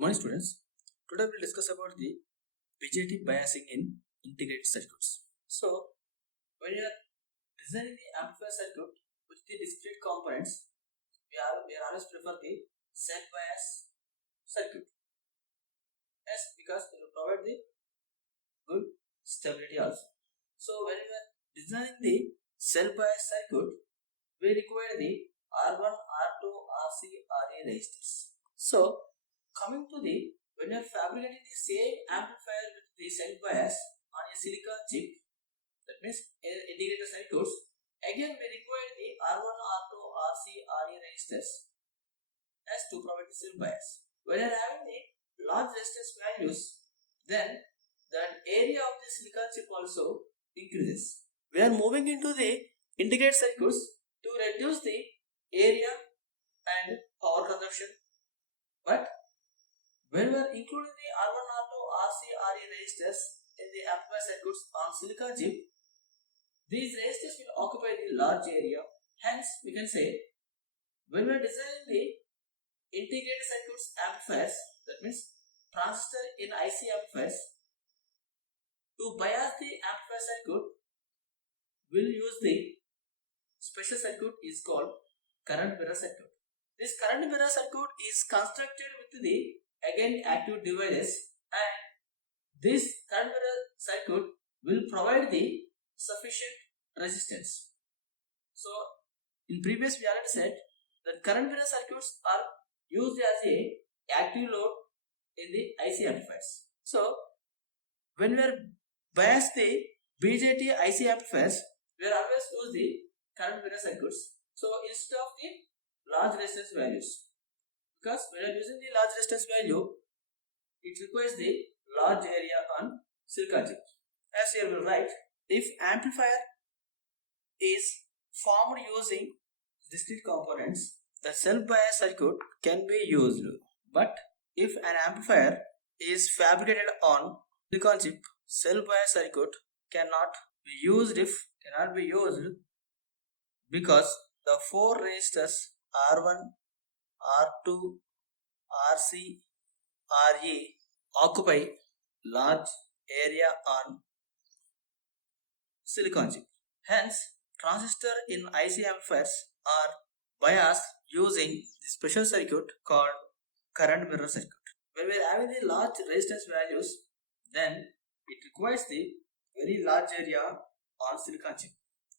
morning students. Today we'll discuss about the BJT biasing in integrated circuits. So when you are designing the amplifier circuit with the discrete components, we always prefer the self bias circuit. Yes, because it will provide the good stability also. So when you are designing the self bias circuit, we require the R1, R2, RC, RA resistors. So coming to the when you are fabricating the same amplifier with the self bias on a silicon chip, that means in integrated circuits, again we require the R1, R2, RC, RA resistors as to provide the self bias. When you are having the large resistance values, then the area of the silicon chip also increases. We are moving into the integrated circuits to reduce the area and power consumption, but when we are including the R1, R2, RC, RA resistors in the amplifier circuits on silicon chip, these resistors will occupy the large area. Hence, we can say when we are designing the integrated circuits amplifiers, that means transistor in IC amplifiers, to bias the amplifier circuit, we'll use the special circuit is called current mirror circuit. This current mirror circuit is constructed with the again active devices, and this current mirror circuit will provide the sufficient resistance. So in previous we already said that current mirror circuits are used as a active load in the IC amplifiers. So when we are bias the BJT IC amplifiers, we are always use the current mirror circuits. So instead of the large resistance values, because when you are using the large resistance value, it requires the large area on silicon chip. As here we will write, if amplifier is formed using discrete components, the self bias circuit can be used. But if an amplifier is fabricated on silicon chip, self bias circuit cannot be used because the four resistors R1, R2, RC, RA occupy large area on silicon chip. Hence, transistor in IC amplifiers are biased using the special circuit called current mirror circuit. When we are having the large resistance values, then it requires the very large area on silicon chip.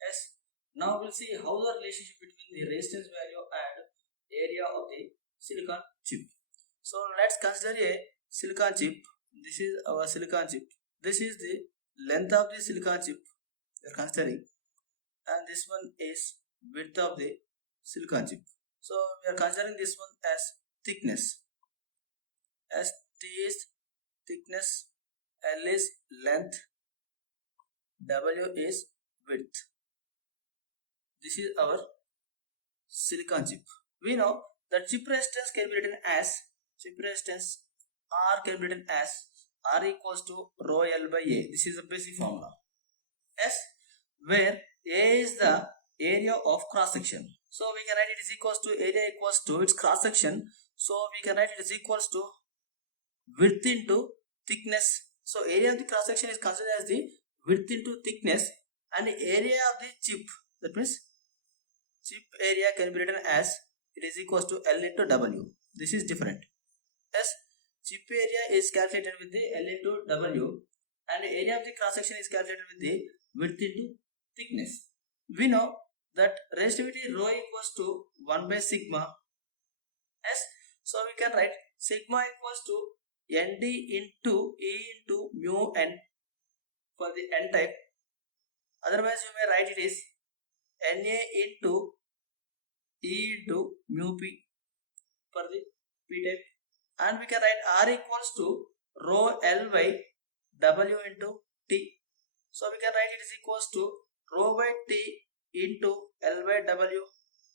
Yes. Now we'll see how the relationship between the resistance value and area of the silicon chip. So let's consider a silicon chip. This is our silicon chip. This is the length of the silicon chip we are considering, and this one is width of the silicon chip. So we are considering this one as thickness. As T is thickness, L is length, W is width. This is our silicon chip. We know that chip resistance can be written as R can be written as R equals to rho L by A. This is the basic formula. S, where A is the area of cross section. So we can write it is equals to area equals to its cross section. So we can write it is equals to width into thickness. So area of the cross section is considered as the width into thickness, and the area of the chip, that means chip area, can be written as it is equals to L into W. This is different. As chip area is calculated with the L into W, and the area of the cross section is calculated with the width into thickness. We know that resistivity rho equals to 1 by sigma S. So we can write sigma equals to Nd into E into mu n for the n type. Otherwise you may write it is Na into E into mu p for the p type, and we can write R equals to rho L by W into T. So we can write it is equals to rho by T into L by W.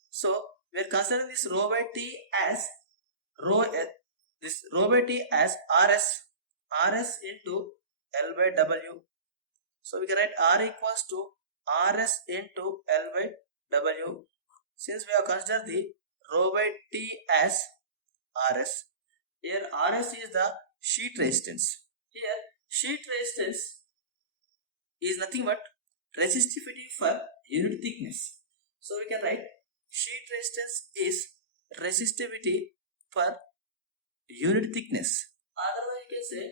So we are considering this rho by T as rho by T as RS into L by W. So we can write R equals to RS into L by W. Since we have considered the rho by T as RS, Here RS is the sheet resistance. Here sheet resistance is nothing but resistivity for unit thickness. So we can write sheet resistance is resistivity per unit thickness. Otherwise you can say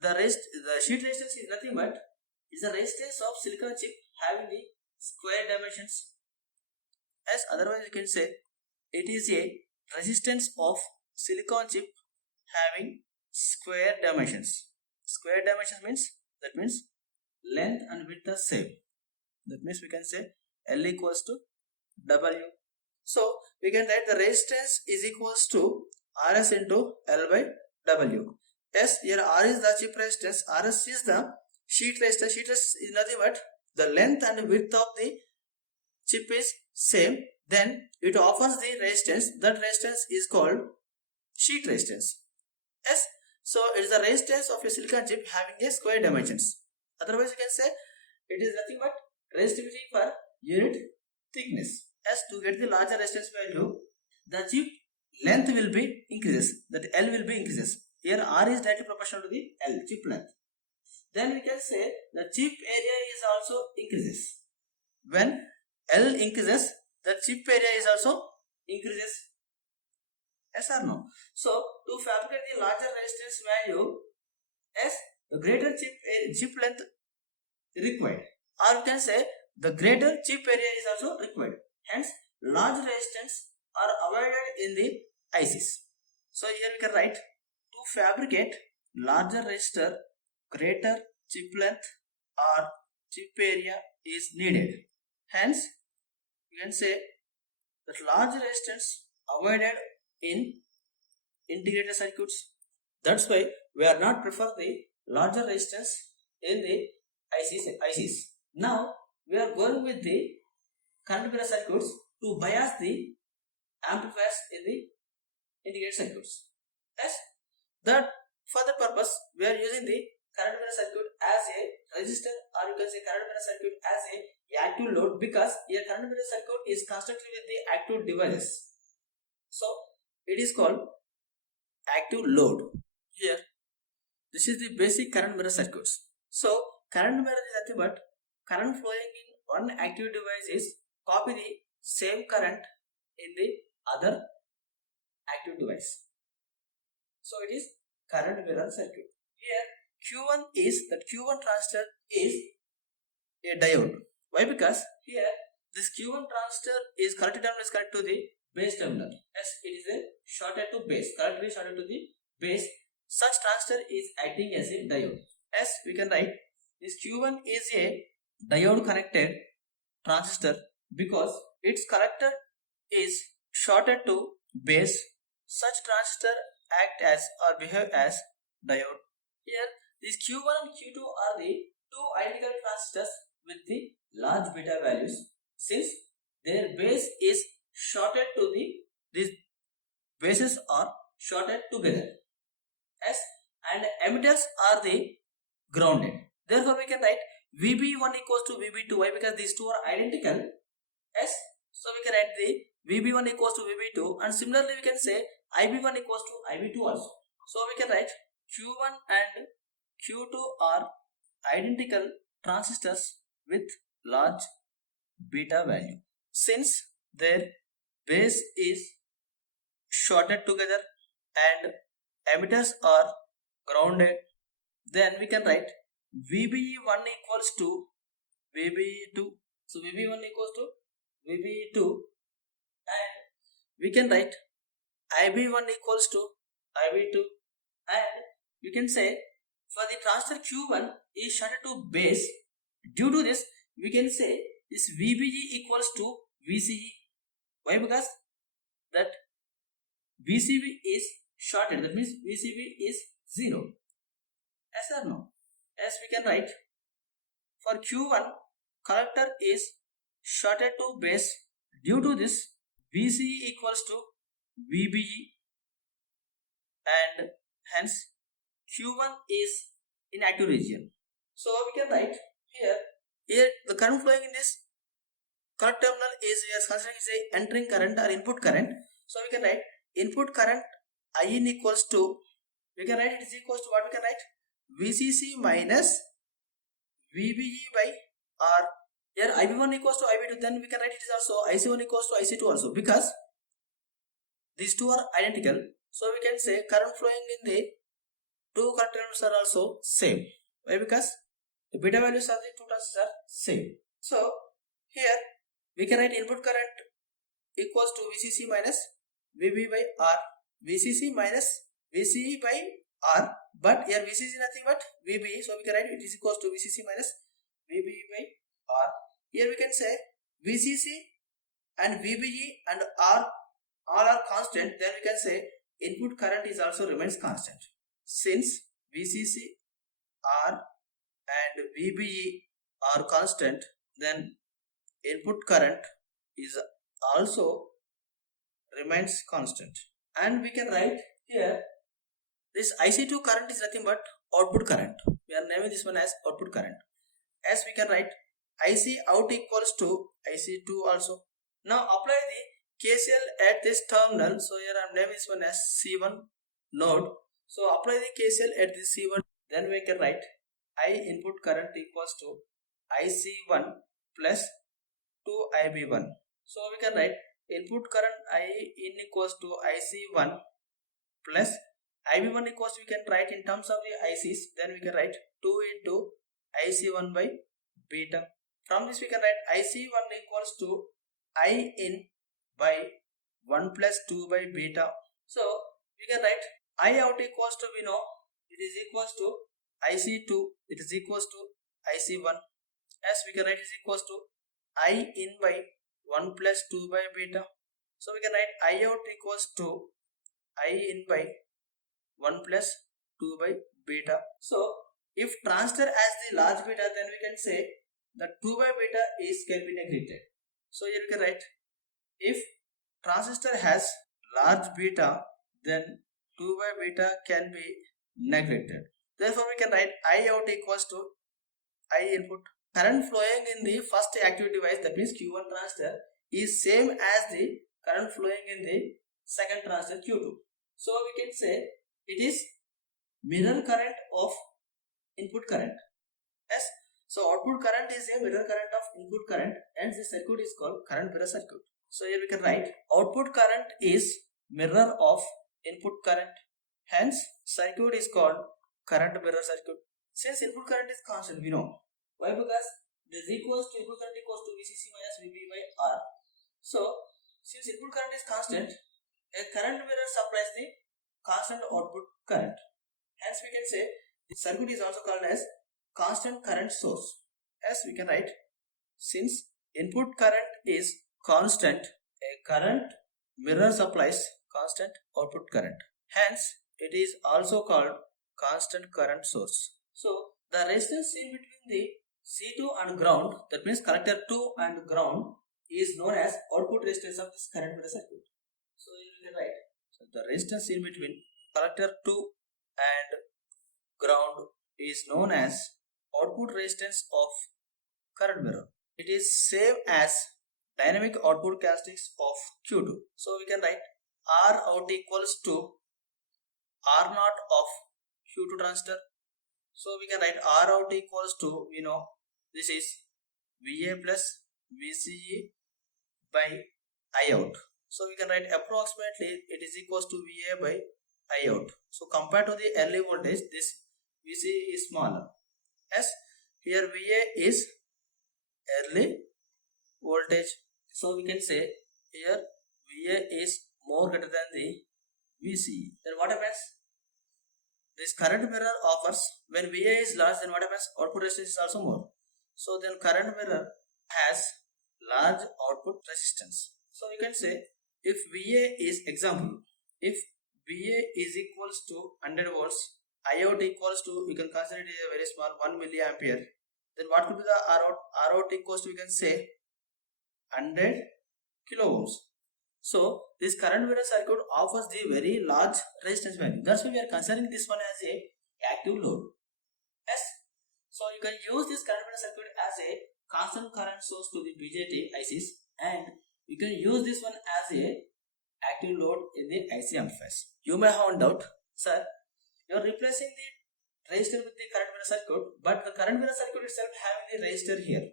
the sheet resistance is nothing but is the resistance of silicon chip having the square dimensions. As otherwise you can say it is a resistance of silicon chip having square dimensions. Square dimensions means length and width are same. That means we can say L equals to W. So we can write the resistance is equals to RS into L by W. Yes, here R is the chip resistance, RS is the sheet resistance. Sheet resistance is nothing but the length and width of the chip is same. Then it offers the resistance. That resistance is called sheet resistance. Yes, so it is the resistance of a silicon chip having a square dimensions. Otherwise you can say it is nothing but resistivity per unit thickness. As to get the larger resistance value, the chip length will be increases, that L will be increases. Here R is directly proportional to the L, chip length. Then we can say the chip area is also increases. When L increases, the chip area is also increases. Yes or no? So to fabricate the larger resistance value, as the greater chip length required, or you can say the greater chip area is also required. Hence, large resistance are avoided in the ICs. So here we can write to fabricate larger resistor, greater chip length or chip area is needed. Hence, you can say that large resistance avoided in integrated circuits. That's why we are not prefer the larger resistance in the ICs. Now we are going with the current mirror circuits to bias the amplifiers in the integrated circuits. Yes, that for the purpose we are using the current mirror circuit as a resistor, or you can say current mirror circuit as a active load, because here current mirror circuit is constructed with the active devices. So it is called active load. Here this is the basic current mirror circuits. So current mirror is nothing but current flowing in one active device is copy the same current in the other active device. So it is current mirror circuit. Here Q1 is that Q1 transistor is a diode. Why? Because here this Q1 transistor is collector terminal is connected to the base terminal. As it is a shorted to base, currently shorted to the base. Such transistor is acting as a diode. As we can write, this Q1 is a diode connected transistor because its collector is shorted to base. Such transistor act as or behave as diode. Here these Q1 and Q2 are the two identical transistors with the large beta values, since their base is shorted to these bases are shorted together. Yes, and emitters are the grounded. Therefore we can write VB1 equals to VB2. Why? Because these two are identical. Yes, so we can write the VB1 equals to VB2, and similarly we can say IB1 equals to IB2 also. So we can write Q1 and Q2 are identical transistors with large beta value. Since their base is shorted together and emitters are grounded, then we can write VB1 equals to VB2. So VB1 equals to VB2, and we can write IB1 equals to IB2, and we can say for the transistor Q1 is shorted to base. Due to this, we can say this VBG equals to VCG. Why? Because that VCB is shorted, that means VCB is 0. Yes or no? As we can write, for Q1 collector is shorted to base. Due to this, VCE equals to VBG, and hence Q1 is in active region. So we can write here the current flowing in this current terminal is, we are considering is a entering current or input current. So we can write input current In equals to, we can write it is equals to what we can write? VCC minus VBE by R. Here IB1 equals to IB2, then we can write it is also IC1 equals to IC2 also, because these two are identical. So we can say current flowing in the two current terminals are also same. Why? Because the beta values of the two transistors are same. So here we can write input current equals to VCC minus VB by R. VCC minus VCE by R, but here VCC is nothing but VB, so we can write it is equals to VCC minus VB by R. Here we can say VCC and VBE and R all are constant, then we can say input current is also remains constant. Since VCC, R and VBE are constant, then input current is also remains constant. And we can write here this IC2 current is nothing but output current. We are naming this one as output current. As we can write IC out equals to IC2 also. Now apply the KCL at this terminal. So here I am naming this one as C1 node. So apply the KCL at this C1. Then we can write I input current equals to IC1 plus 2IB1. So we can write input current I in equals to IC1 plus IB1 equals, we can write in terms of the ICs, then we can write 2 into IC1 by beta. From this we can write IC1 equals to I in by 1 plus 2 by beta. So we can write I out equals to, we know it is equals to IC2, it is equals to IC1, as we can write is equals to I in by 1 plus 2 by beta. So we can write I out equals to I in by 1 plus 2 by beta. So if transistor has the large beta, then we can say the 2 by beta can be neglected. So here we can write if transistor has large beta, then 2 by beta can be neglected. Therefore we can write I out equals to I input. Current flowing in the first active device, that means Q1 transistor, is same as the current flowing in the second transistor Q2. So we can say it is mirror current of input current. Yes. So output current is a mirror current of input current, and this circuit is called current mirror circuit. So here we can write output current is mirror of input current. Hence circuit is called current mirror circuit. Since input current is constant, we know. Why? Because this equals to input current equals to VCC minus VB by R. So since input current is constant, a current mirror supplies the constant output current. Hence we can say the circuit is also called as constant current source. As we can write, since input current is constant, a current mirror supplies constant output current. Hence it is also called constant current source. So the resistance in between the C2 and ground, that means collector 2 and ground, is known as output resistance of this current mirror circuit. So you can write, so the resistance in between collector 2 and ground is known as output resistance of current mirror. It is same as dynamic output characteristics of Q2. So we can write R out equals to R naught of Q2 transistor. So we can write R out equals to, we know this is VA plus VCE by I out. So we can write approximately it is equals to VA by I out. So compared to the early voltage, this VCE is smaller. As here VA is early voltage. So we can say here VA is more greater than the VCE. Then what happens? This current mirror offers, when VA is large, then what happens? Output resistance is also more. So then current mirror has large output resistance. So you can say if VA is, example, if VA is equals to 100 volts, I out equals to, we can consider it a very small 1 milliampere. Then what could be the R out? R out equals to, we can say 100 kilo ohms. So this current mirror circuit offers the very large resistance value. That's why we are considering this one as a active load. Yes. So you can use this current mirror circuit as a constant current source to the BJT ICs, and you can use this one as a active load in the IC amplifiers. You may have a doubt, sir, you are replacing the resistor with the current mirror circuit, but the current mirror circuit itself having the resistor here.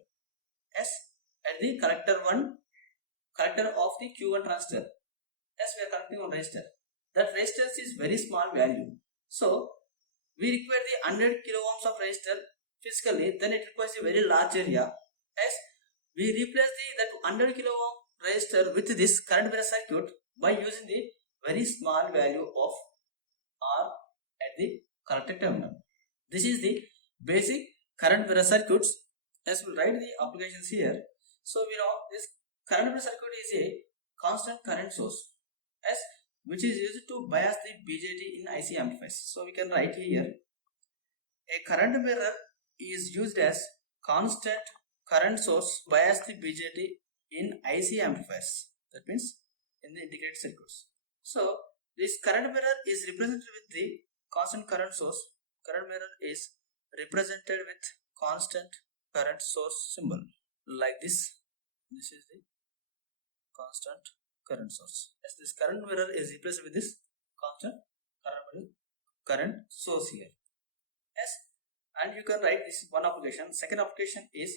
Yes, at the collector of the Q1 transistor. Yes, we are connecting on resistor. That resistance is very small value. So we require the 100 kilo ohms of resistor physically, then it requires a very large area. Yes, we replace that 100 kilo ohm resistor with this current mirror circuit by using the very small value of R at the collector terminal. This is the basic current mirror circuits. As we write the applications here. So we know this current mirror circuit is a constant current source, as which is used to bias the BJT in IC amplifiers. So we can write here, a current mirror is used as constant current source bias the BJT in IC amplifiers. That means in the integrated circuits. So this current mirror is represented with the constant current source. Current mirror is represented with constant current source symbol like this. This is the constant current source. Yes, this current mirror is replaced with this constant current source here. Yes, and you can write this one application. Second application is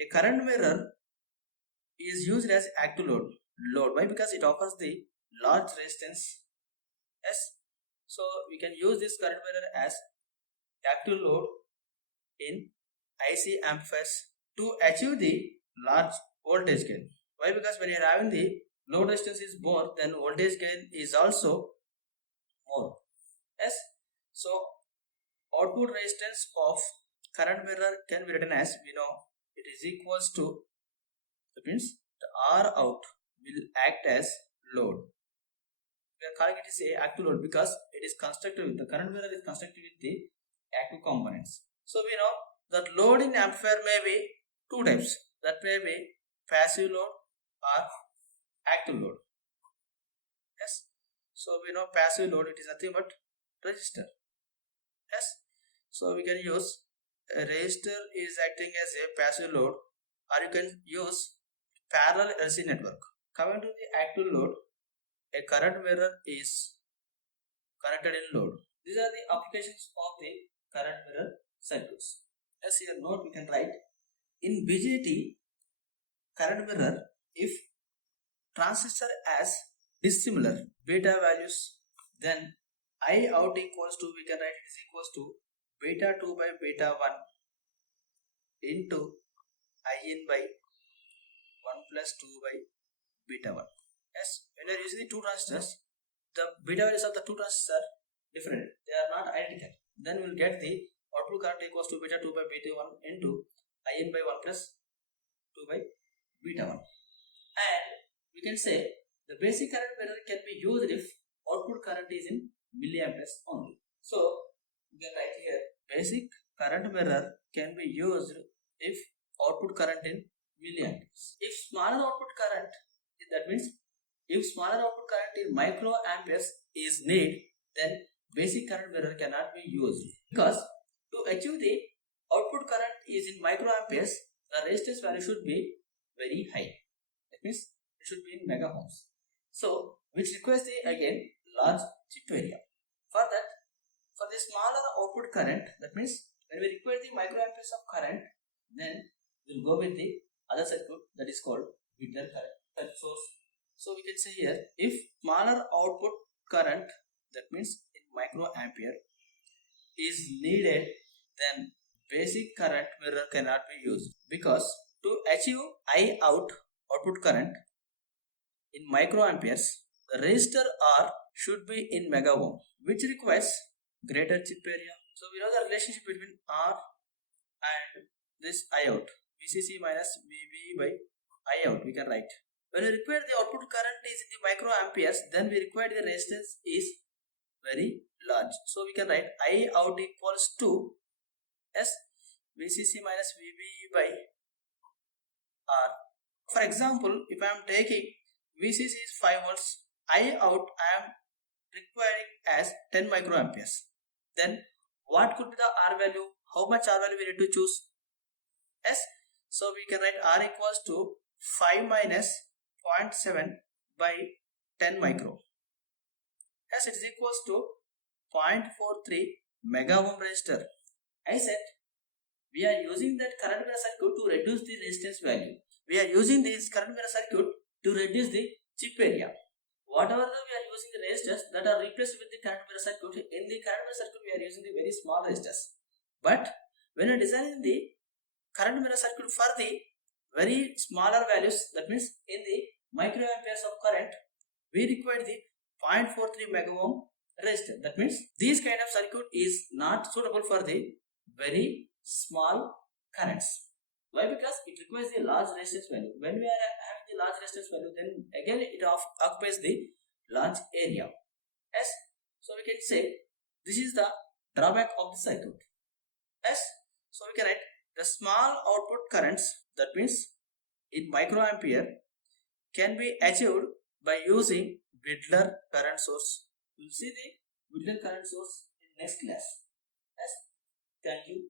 a current mirror is used as active load. Why? Because it offers the large resistance. Yes, so we can use this current mirror as active load in IC amplifiers to achieve the large voltage gain. Why? Because when you are having the load resistance is more, then voltage gain is also more. Yes, so output resistance of current mirror can be written as, we know, it is equals to, that means the R out will act as load. We are calling it as a active load because it is constructed with the current mirror is constructed with the active components. So we know that load in amplifier may be two types. That may be passive load or active load. Yes. So we know passive load, it is nothing but resistor. Yes. So we can use a resistor is acting as a passive load, or you can use parallel LC network. Coming to the active load, a current mirror is connected in load. These are the applications of the current mirror circuits. As here note, we can write in BJT current mirror, if transistor as dissimilar beta values, then I out equals to, we can write it is equals to beta 2 by beta 1 into In by 1 plus 2 by beta 1. Yes, when you are using the two transistors, the beta values of the two transistors are different. They are not identical. Then we will get the output current equals to beta 2 by beta 1 into In by 1 plus 2 by beta 1. And we can say the basic current mirror can be used if output current is in milliamperes only. So we can write here, basic current mirror can be used if output current in milliamperes. If smaller output current, that means if smaller output current in microamperes is needed, then basic current mirror cannot be used, because to achieve the output current is in microamperes, the resistance value should be very high. That means it should be in mega ohms. So which requires the again large chip area. For that, for the smaller output current, that means when we require the microamperes of current, then we will go with the other circuit that is called Whittler current source. So we can say here, if smaller output current, that means in microampere, is needed, then basic current mirror cannot be used, because to achieve I out output current in microamperes, the resistor R should be in mega ohm, which requires greater chip area. So we know the relationship between R and this I out, VCC minus VB by I out, we can write. When we require the output current is in the microamperes, then we require the resistance is very large. So we can write I out equals to S VCC minus VB by R. For example, if I am taking VCC is 5 volts, I out I am requiring as 10 microamperes. Then what could be the R value? How much R value we need to choose? S. So we can write R equals to 5 minus 0.7 by 10 micro. As it is equals to 0.43 mega ohm resistor. I said we are using that current mirror circuit to reduce the resistance value. We are using this current mirror circuit to reduce the chip area. Whatever we are using the resistors that are replaced with the current mirror circuit, in the current mirror circuit we are using the very small resistors. But when you are designing the current mirror circuit for the very smaller values, that means in the microamperes of current, we require the 0.43 mega ohm resistor. That means this kind of circuit is not suitable for the very small currents. Why? Because it requires the large resistance value. When we are having the large resistance value, then again it occupies the large area. Yes, so we can say this is the drawback of the circuit. Yes, so we can write the small output currents, that means in microampere, can be achieved by using Butler current source. We will see the Butler current source in next class. Yes, thank you.